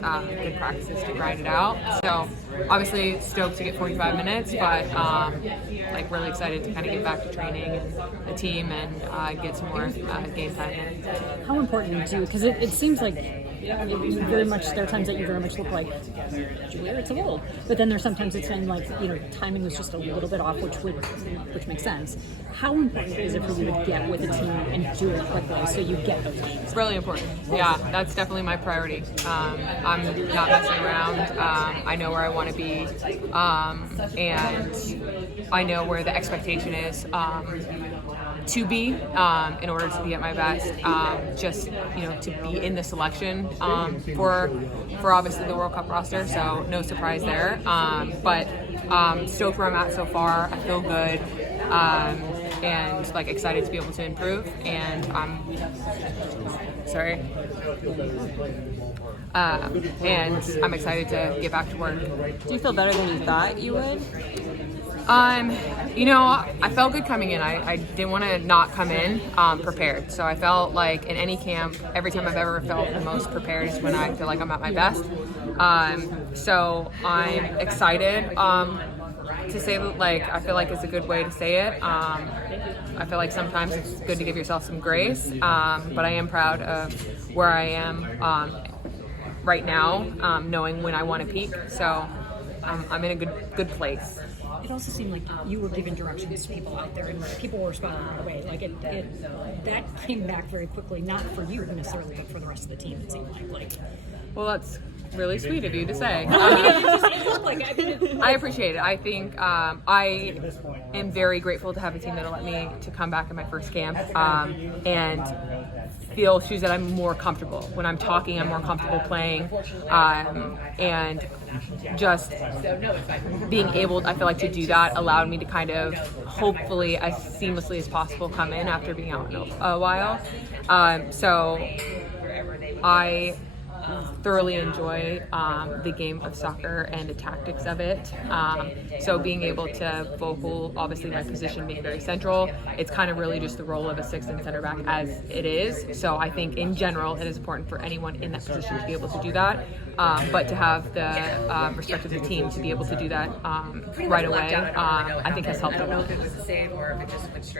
good practices to grind it out. So obviously stoked to get 45 minutes, but like really excited to kind of get back to training and the team and get some more game time in. How important do you, because it seems like you very much, there are times that you very much look like Julia Ertz of old, but then there's sometimes it's been like, timing was just a little bit off, which makes sense. How important is it for you to get with the team and do it quickly so you get those games? It's really important. Yeah, that's definitely my priority. I'm not messing around. I know where I want to be, and I know where the expectation is to be in order to be at my best. Just to be in the selection for obviously the World Cup roster. So no surprise there. But stoked where I'm at so far. I feel good. And like excited to be able to improve, and I'm excited to get back to work. Do you feel better than you thought you would? I felt good coming in. I didn't want to not come in prepared. So I felt like in any camp, every time I've ever felt the most prepared is when I feel like I'm at my best. So I'm excited. To say that, I feel like it's a good way to say it. I feel like sometimes it's good to give yourself some grace, but I am proud of where I am right now, knowing when I want to peak. So I'm in a good place. It also seemed like you were giving directions to people out there, and people were responding right away. That came back very quickly, not for you necessarily, but for the rest of the team. It seemed like. Well, that's really sweet of you to say. I appreciate it. I think I am very grateful to have a team that'll let me to come back in my first camp and feel shoes that I'm more comfortable. When I'm talking, I'm more comfortable playing, and just being able, I feel like, to do that allowed me to kind of hopefully as seamlessly as possible come in after being out a while. So I thoroughly enjoy the game of soccer and the tactics of it. So being able to vocal, obviously my position being very central, it's kind of really just the role of a sixth and center back as it is. So I think in general it is important for anyone in that position to be able to do that. But to have the respect of the team to be able to do that right away, I think has helped a lot. I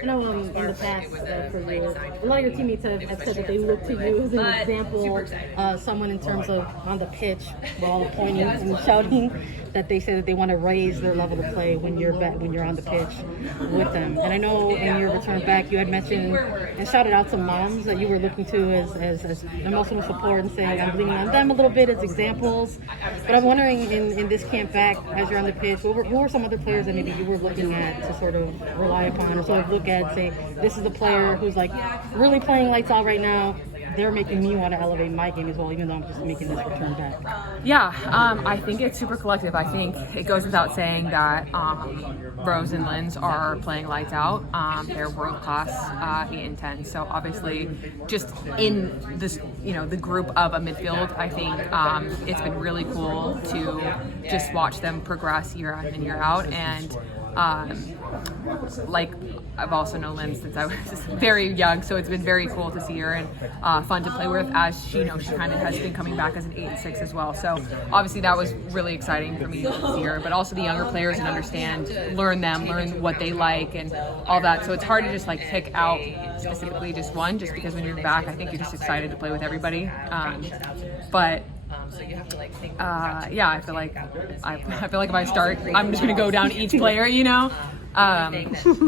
know in the past for you, a lot of your teammates have said that they look to you as an example, someone in terms of on the pitch, while pointing and shouting, that they say that they want to raise their level of play when you're on the pitch with them. And I know in your return back, you had mentioned and shouted out some moms that you were looking to as emotional support and saying, I'm leaning on them a little bit as examples. But I'm wondering in this camp back, as you're on the pitch, who were some other players that maybe you were looking at to sort of rely upon or sort of look at, say, this is a player who's like really playing lights out right now. They're making me want to elevate my game as well, even though I'm just making this return back. Yeah, I think it's super collective. I think it goes without saying that Rose and Linz are playing lights out. They're world class 8 and 10. So obviously, just in this, the group of a midfield, I think it's been really cool to just watch them progress year in and year out. And I've also known Lynn since I was very young, so it's been very cool to see her and fun to play with, as she kind of has been coming back as an 8 and 6 as well. So obviously that was really exciting for me to see her, but also the younger players and learn what they like and all that. So it's hard to just pick out specifically just one, just because when you're back, I think you're just excited to play with everybody. But I feel like if I start, I'm just gonna go down each player,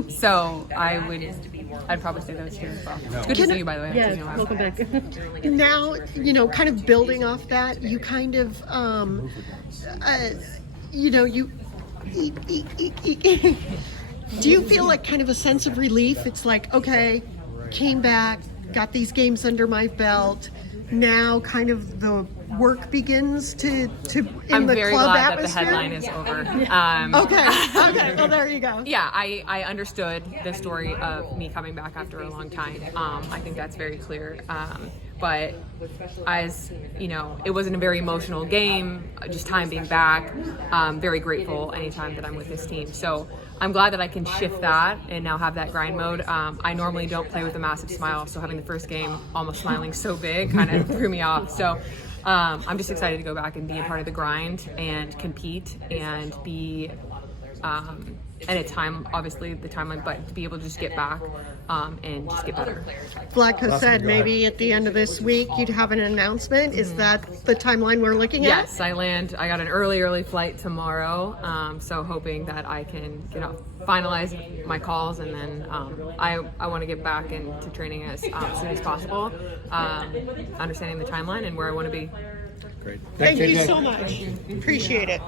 So I'd probably say those two as well. It's good to see you, by the way. Yeah, welcome back. Now, kind of building off that, you kind of, you do you feel like kind of a sense of relief? It's like, okay, came back, got these games under my belt. Now kind of the work begins to I'm the very club glad atmosphere? that the headline is over. Okay, well there you go. Yeah, I understood the story of me coming back after a long time. I think that's very clear. But as it wasn't a very emotional game, just time being back. Very grateful anytime that I'm with this team. So I'm glad that I can shift that and now have that grind mode. I normally don't play with a massive smile, so having the first game almost smiling so big kind of threw me off. So I'm just excited to go back and be a part of the grind and compete and be and a time, obviously the timeline, but to be able to just get back and just get better. Vlatko said maybe at the end of this week you'd have an announcement. Is that the timeline we're looking at? Yes, I got an early flight tomorrow, so hoping that I can finalize my calls, and then I want to get back into training as soon as possible, understanding the timeline and where I want to be. Great. Thank you so much. Appreciate it.